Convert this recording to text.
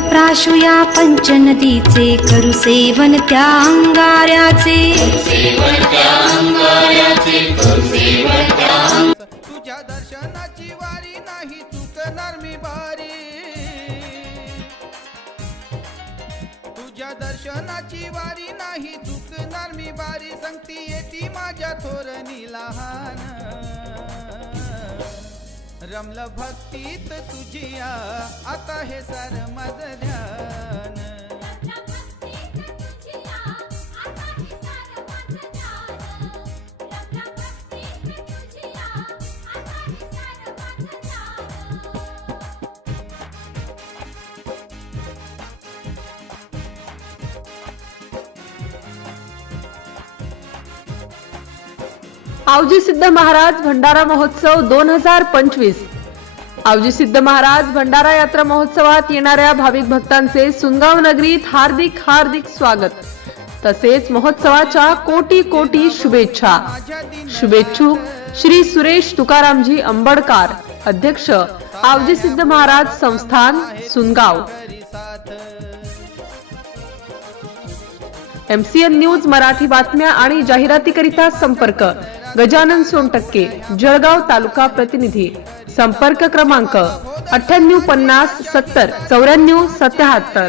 प्राशुया पंचनदीचे करू सेवन त्या अंगाऱ्याचे. तुझ्या दर्शनाची वारी नाही चुकणार मी बारी तुझ्या दर्शनाची वारी नाही चुकणार मी बारी संगती येते माझ्या थोरणी लहान. रमल भक्तीत तुझी आता हे सार माझ आवजी सिद्ध महाराज भंडारा महोत्सव दोन हजार पंचवीस. आवजी सिद्ध महाराज भंडारा यात्रा महोत्सवात येणाऱ्या भाविक भक्तांचे सुनगाव नगरीत हार्दिक हार्दिक स्वागत. तसेच महोत्सवाच्या कोटी कोटी शुभेच्छा. शुभेच्छुक श्री सुरेश तुकारामजी अंबडकार अध्यक्ष आवजी सिद्ध महाराज संस्थान Sungaon. M C MCN news Marathi बातम्या आणि जाहिरातीकरिता संपर्क. गजानन सोनटक्के जळगाव तालुका प्रतिनिधी. संपर्क क्रमांक अठ्ठ्याण्णव पन्नास सत्तर चौऱ्याण्णव सत्याहत्तर.